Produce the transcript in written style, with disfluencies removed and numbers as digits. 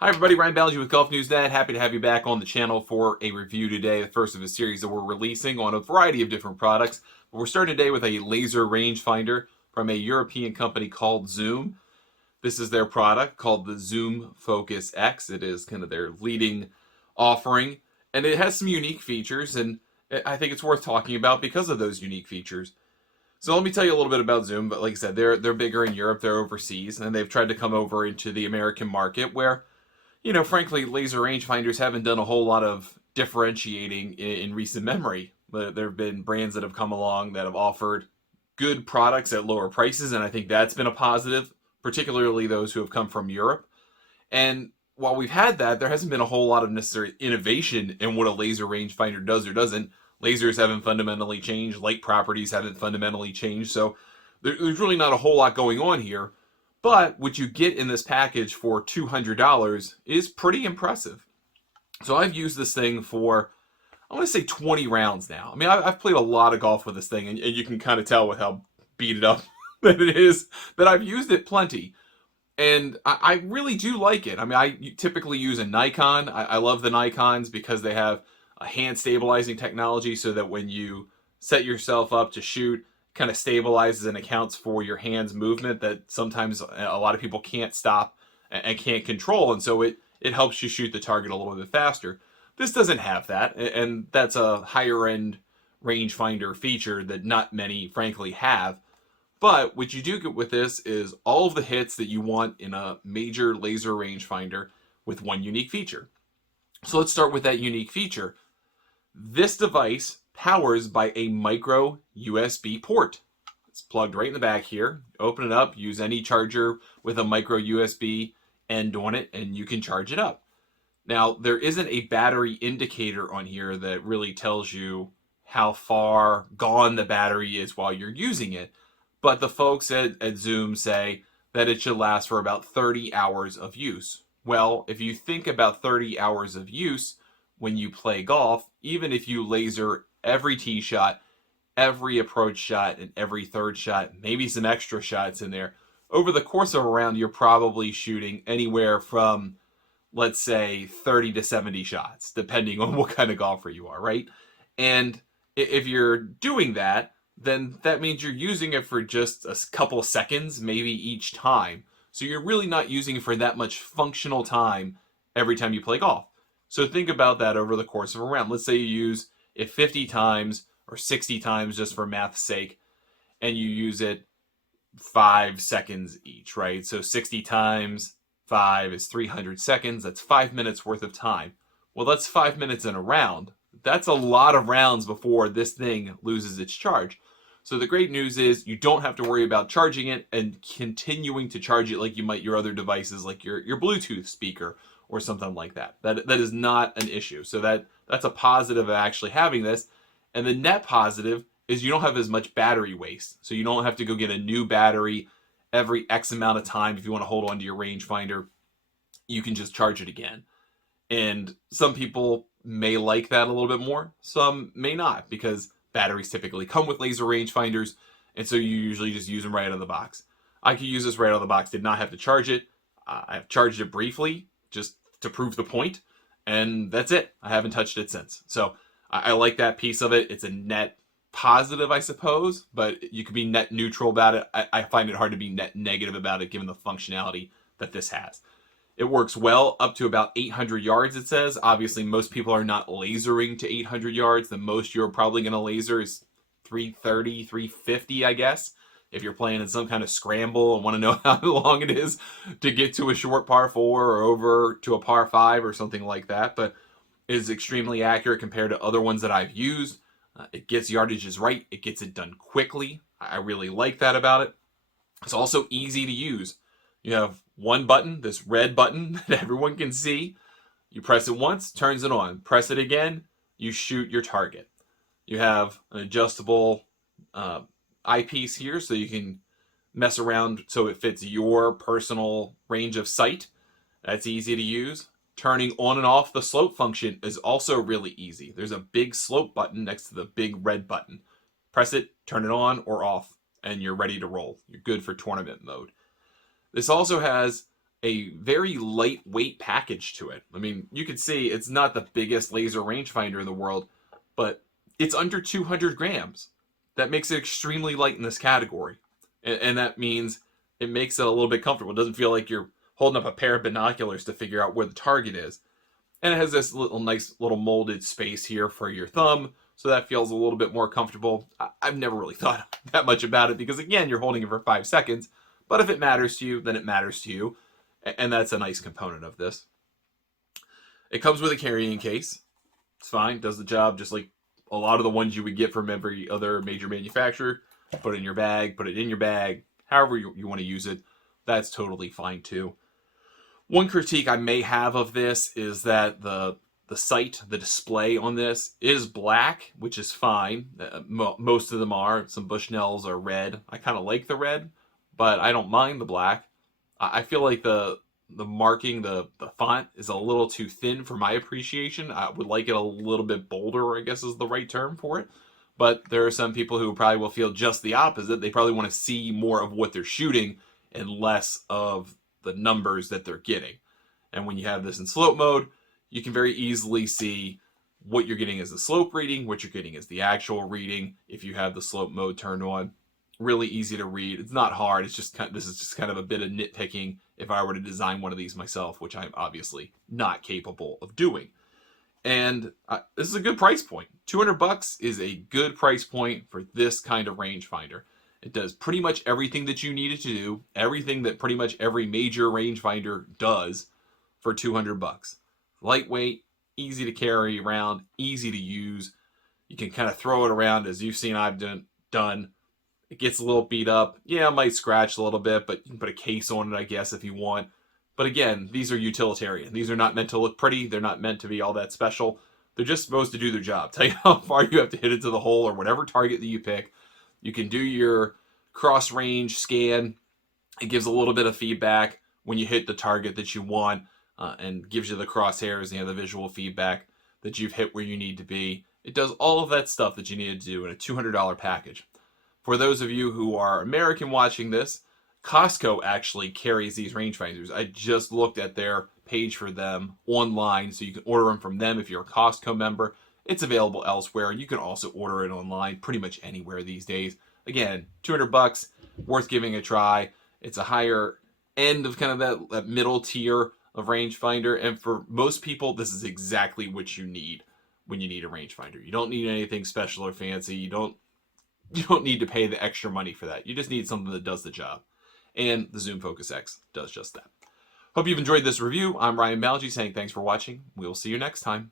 Hi everybody, Ryan Ballengee with Golf News Net. Happy to have you back on the channel for a review today, the first of a series that we're releasing on a variety of different products. But we're starting today with a laser rangefinder from a European company called Zoom. This is their product called the Zoom Focus X. It is kind of their leading offering, and it has some unique features, and I think it's worth talking about because of those unique features. So let me tell you a little bit about Zoom. But like I said, they're bigger in Europe, they're overseas, and they've tried to come over into the American market where, frankly, laser rangefinders haven't done a whole lot of differentiating in recent memory. But there have been brands that have come along that have offered good products at lower prices, and I think that's been a positive, particularly those who have come from Europe. And while we've had that, there hasn't been a whole lot of necessary innovation in what a laser rangefinder does or doesn't. Lasers haven't fundamentally changed, light properties haven't fundamentally changed, so there's really not a whole lot going on here. But what you get in this package for $200 is pretty impressive. So I've used this thing for, I want to say 20 rounds now. I mean, I've played a lot of golf with this thing, and you can kind of tell with how beat it up that it is, that I've used it plenty. And I really do like it. I mean, I typically use a Nikon. I love the Nikons because they have a hand stabilizing technology so that when you set yourself up to shoot, kind of stabilizes and accounts for your hands movement that sometimes a lot of people can't stop and can't control, and so it helps you shoot the target a little bit faster. This doesn't have that, and that's a higher end rangefinder feature that not many frankly have. But what you do get with this is all of the hits that you want in a major laser rangefinder with one unique feature. So let's start with that unique feature. This device powers by a micro USB port. It's plugged right in the back here. Open it up, use any charger with a micro USB end on it, and you can charge it up. Now, there isn't a battery indicator on here that really tells you how far gone the battery is while you're using it, but the folks at Zoom say that it should last for about 30 hours of use. Well, if you think about 30 hours of use when you play golf, even if you laser every tee shot, every approach shot, and every third shot, maybe some extra shots in there, over the course of a round, you're probably shooting anywhere from, let's say, 30 to 70 shots, depending on what kind of golfer you are, right? And if you're doing that, then that means you're using it for just a couple of seconds, maybe each time. So you're really not using it for that much functional time every time you play golf. So think about that over the course of a round. Let's say you use it 50 times or 60 times just for math's sake, and you use it 5 seconds each, right? So 60 times 5 is 300 seconds. That's 5 minutes worth of time. Well, that's 5 minutes in a round. That's a lot of rounds before this thing loses its charge. So the great news is you don't have to worry about charging it and continuing to charge it like you might your other devices, like your Bluetooth speaker or something like that. That is not an issue. So that's a positive of actually having this. And the net positive is you don't have as much battery waste. So you don't have to go get a new battery every X amount of time if you want to hold on to your rangefinder. You can just charge it again. And some people may like that a little bit more. Some may not, because batteries typically come with laser rangefinders, and so you usually just use them right out of the box. I could use this right out of the box, did not have to charge it. I've charged it briefly just to prove the point, and that's it. I haven't touched it since. So I like that piece of it. It's a net positive, I suppose, but you could be net neutral about it. I find it hard to be net negative about it given the functionality that this has. It works well up to about 800 yards, it says. Obviously, most people are not lasering to 800 yards. The most you're probably going to laser is 330, 350, I guess. If you're playing in some kind of scramble and want to know how long it is to get to a short par 4 or over to a par 5 or something like that. But it is extremely accurate compared to other ones that I've used. It gets yardages right. It gets it done quickly. I really like that about it. It's also easy to use. You have one button, this red button that everyone can see. You press it once, turns it on. Press it again, you shoot your target. You have an adjustable eyepiece here so you can mess around so it fits your personal range of sight. That's easy to use. Turning on and off the slope function is also really easy. There's a big slope button next to the big red button. Press it, turn it on or off, and you're ready to roll. You're good for tournament mode. This also has a very lightweight package to it. I mean, you can see it's not the biggest laser rangefinder in the world, but it's under 200 grams. That makes it extremely light in this category. And that means it makes it a little bit comfortable. It doesn't feel like you're holding up a pair of binoculars to figure out where the target is. And it has this nice little molded space here for your thumb, so that feels a little bit more comfortable. I've never really thought that much about it because, again, you're holding it for 5 seconds. But if it matters to you, then it matters to you. And that's a nice component of this. It comes with a carrying case. It's fine, does the job just like a lot of the ones you would get from every other major manufacturer. Put it in your bag, put it in your bag, however you want to use it. That's totally fine too. One critique I may have of this is that the sight, the display on this is black, which is fine. Most of them are. Some Bushnells are red. I kind of like the red, but I don't mind the black. I feel like the marking, the font is a little too thin for my appreciation. I would like it a little bit bolder, I guess is the right term for it. But there are some people who probably will feel just the opposite. They probably want to see more of what they're shooting and less of the numbers that they're getting. And when you have this in slope mode, you can very easily see what you're getting as the slope reading, what you're getting as the actual reading if you have the slope mode turned on. Really easy to read. It's not hard. It's just this is just kind of a bit of nitpicking if I were to design one of these myself, which I'm obviously not capable of doing. And this is a good price point. $200 is a good price point for this kind of rangefinder. It does pretty much everything that you need it to do, everything that pretty much every major rangefinder does for $200. Lightweight, easy to carry around, easy to use. You can kind of throw it around as you've seen I've done. It gets a little beat up. Yeah, it might scratch a little bit, but you can put a case on it, I guess, if you want. But again, these are utilitarian. These are not meant to look pretty. They're not meant to be all that special. They're just supposed to do their job. Tell you how far you have to hit it to the hole or whatever target that you pick. You can do your cross range scan. It gives a little bit of feedback when you hit the target that you want and gives you the crosshairs and the visual feedback that you've hit where you need to be. It does all of that stuff that you need to do in a $200 package. For those of you who are American watching this, Costco actually carries these rangefinders. I just looked at their page for them online, so you can order them from them if you're a Costco member. It's available elsewhere. You can also order it online pretty much anywhere these days. Again, $200, worth giving a try. It's a higher end of kind of that middle tier of rangefinder, and for most people, this is exactly what you need when you need a rangefinder. You don't need anything special or fancy. You don't need to pay the extra money for that. You just need something that does the job. And the Zoom Focus X does just that. Hope you've enjoyed this review. I'm Ryan Ballengee saying thanks for watching. We'll see you next time.